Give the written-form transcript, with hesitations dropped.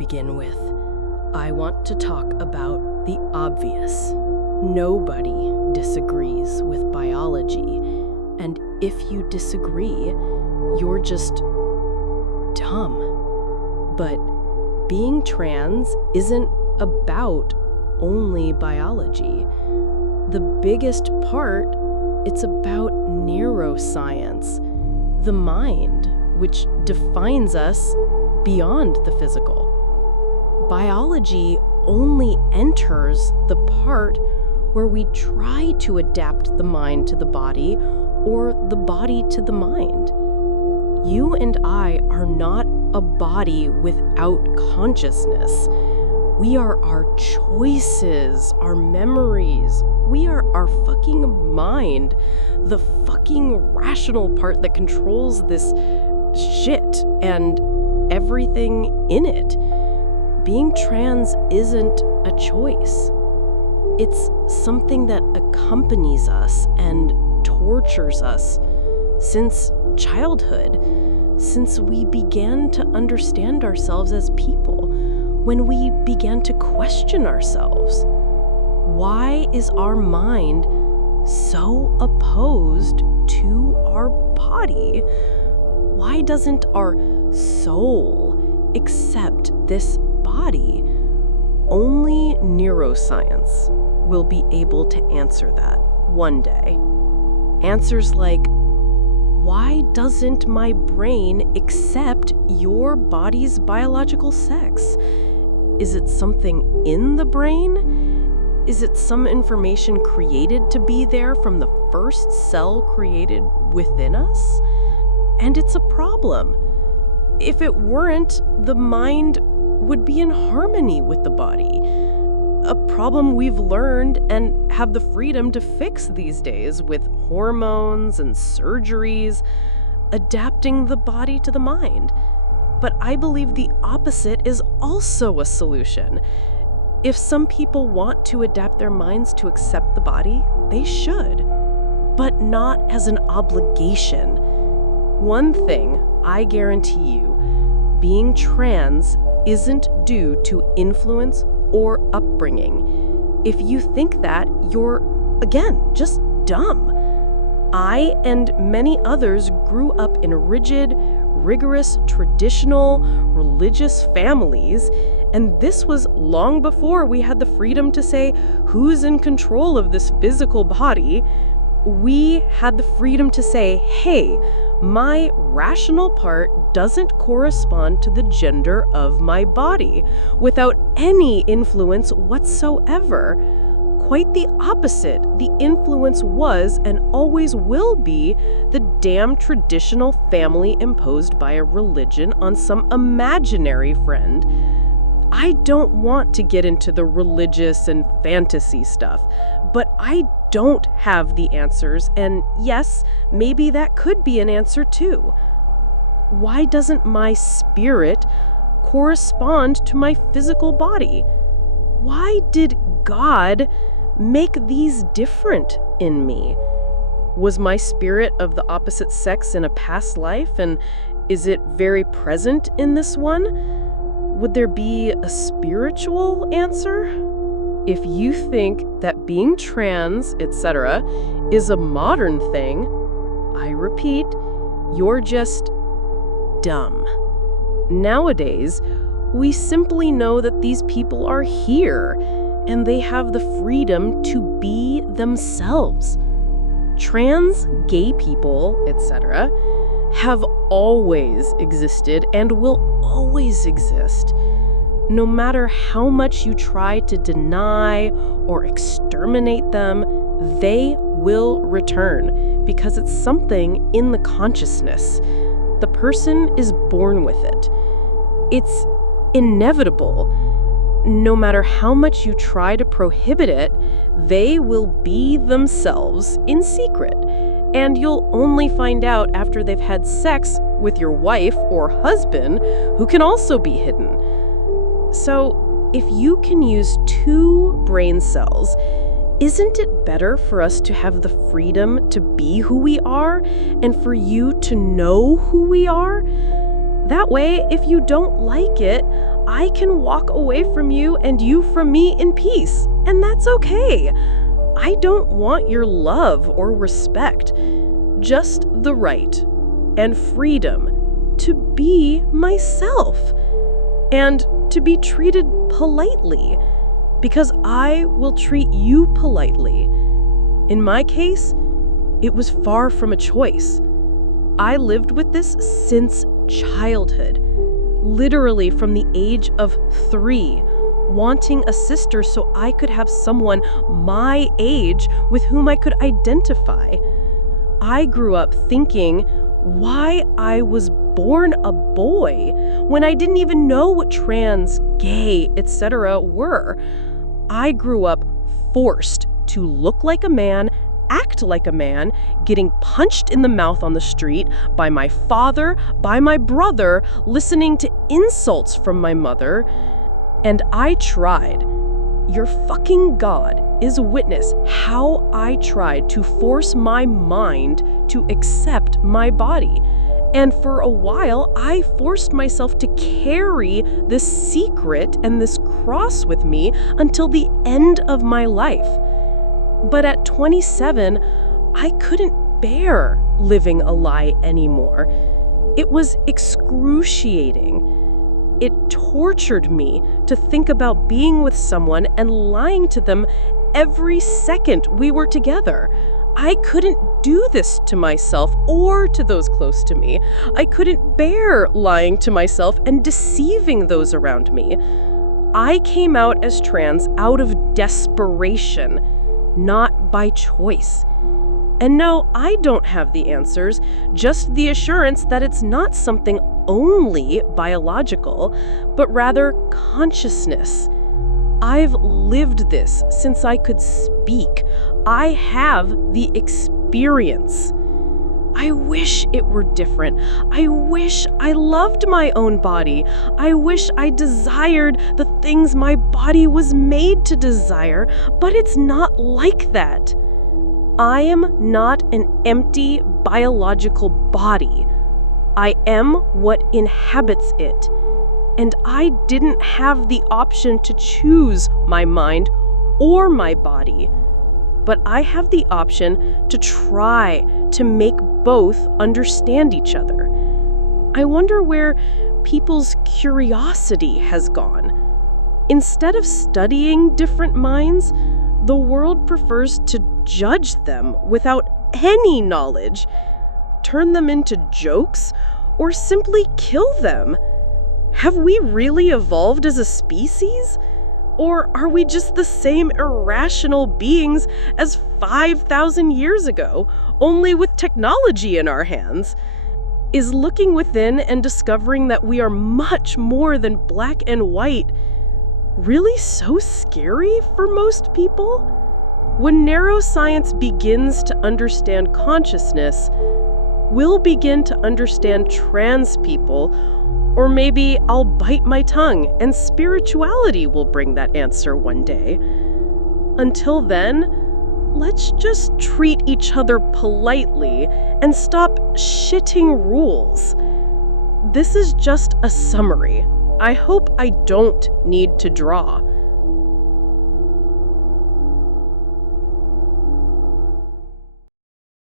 begin with, I want to talk about the obvious. Nobody disagrees with biology, and if you disagree, you're just dumb. But being trans isn't about only biology. The biggest part, it's about neuroscience, the mind, which defines us beyond the physical. Biology only enters the part where we try to adapt the mind to the body or the body to the mind. You and I are not a body without consciousness. We are our choices, our memories. We are our fucking mind, the fucking rational part that controls this shit and everything in it. Being trans isn't a choice. It's something that accompanies us and tortures us since childhood, since we began to understand ourselves as people, when we began to question ourselves. Why is our mind so opposed to our body? Why doesn't our soul accept this body? Only neuroscience will be able to answer that one day. Answers like, why doesn't my brain accept your body's biological sex? Is it something in the brain? Is it some information created to be there from the first cell created within us? And it's a problem. If it weren't, the mind would be in harmony with the body. A problem we've learned and have the freedom to fix these days with hormones and surgeries, adapting the body to the mind. But I believe the opposite is also a solution. If some people want to adapt their minds to accept the body, they should, but not as an obligation. One thing I guarantee you, being trans isn't due to influence or upbringing. If you think that, you're, again, just dumb. I and many others grew up in rigid, rigorous, traditional, religious families, and this was long before we had the freedom to say who's in control of this physical body. We had the freedom to say, hey, my rational part doesn't correspond to the gender of my body, without any influence whatsoever. Quite the opposite. The influence was and always will be the damn traditional family imposed by a religion on some imaginary friend. I don't want to get into the religious and fantasy stuff, but I don't have the answers, and yes, maybe that could be an answer too. Why doesn't my spirit correspond to my physical body? Why did God make these different in me? Was my spirit of the opposite sex in a past life, and is it very present in this one? Would there be a spiritual answer? If you think that being trans, etc., is a modern thing, I repeat, you're just dumb. Nowadays, we simply know that these people are here, and they have the freedom to be themselves. Trans, gay people, etc., have always existed and will always exist. No matter how much you try to deny or exterminate them, they will return because it's something in the consciousness. The person is born with it. It's inevitable. No matter how much you try to prohibit it, they will be themselves in secret. And you'll only find out after they've had sex with your wife or husband, who can also be hidden. So, if you can use 2 brain cells, isn't it better for us to have the freedom to be who we are and for you to know who we are? That way, if you don't like it, I can walk away from you and you from me in peace, and that's okay. I don't want your love or respect, just the right and freedom to be myself and to be treated politely, because I will treat you politely. In my case, it was far from a choice. I lived with this since childhood, literally from the age of 3, wanting a sister so I could have someone my age with whom I could identify. I grew up thinking why I was born a boy when I didn't even know what trans, gay, etc. were. I grew up forced to look like a man, act like a man, getting punched in the mouth on the street by my father, by my brother, listening to insults from my mother. And I tried. Your fucking God is a witness how I tried to force my mind to accept my body. And for a while, I forced myself to carry this secret and this cross with me until the end of my life. But at 27, I couldn't bear living a lie anymore. It was excruciating. It tortured me to think about being with someone and lying to them every second we were together. I couldn't do this to myself or to those close to me. I couldn't bear lying to myself and deceiving those around me. I came out as trans out of desperation, not by choice. And no, I don't have the answers, just the assurance that it's not something only biological, but rather consciousness. I've lived this since I could speak. I have the experience. I wish it were different. I wish I loved my own body. I wish I desired the things my body was made to desire, but it's not like that. I am not an empty biological body. I am what inhabits it. And I didn't have the option to choose my mind or my body. But I have the option to try to make both understand each other. I wonder where people's curiosity has gone. Instead of studying different minds, the world prefers to judge them without any knowledge, turn them into jokes, or simply kill them. Have we really evolved as a species? Or are we just the same irrational beings as 5,000 years ago, only with technology in our hands? Is looking within and discovering that we are much more than black and white really so scary for most people? When neuroscience begins to understand consciousness, we'll begin to understand trans people. Or maybe I'll bite my tongue and spirituality will bring that answer one day. Until then, let's just treat each other politely and stop shitting rules. This is just a summary. I hope I don't need to draw.